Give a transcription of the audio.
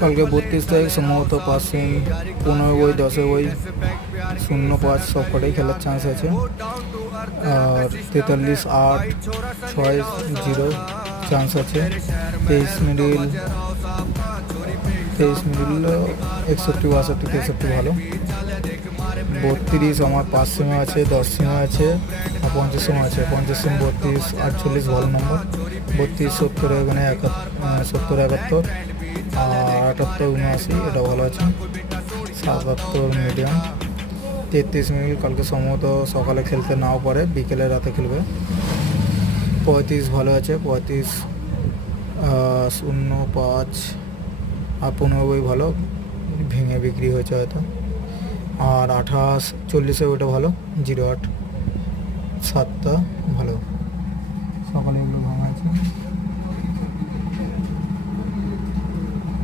কালকে 32 তারিখ সম্ভবত 5 সিম 15 বই 10 বই 0-5 সব কটাই খেলার চান্স আছে। আর 43 8 6 0 চান্স আছে। 23 মিডিল 61 62 63 ভালো। 32 আমার 5 সিমে আছে, 10 সিমে আছে আর 50 সিমে আছে। 50 সিম 32 48 ভালো নম্বর। 32 70 এখানে 70 71 আর 78 79 এটা ভালো আছে। 77 মিডিয়াম। 33 মিনিট কালকে সম্ভবত সকালে খেলতে নাও পারে, বিকেলে রাতে খেলবে। 35 ভালো আছে। 35 0-5 আর 15 বই ভালো, ভেঙে বিক্রি হয়েছে হয়তো। আর 28 40 ওইটা ভালো। 08 7টা ভালো। সকালে এগুলো ভাঙা আছে।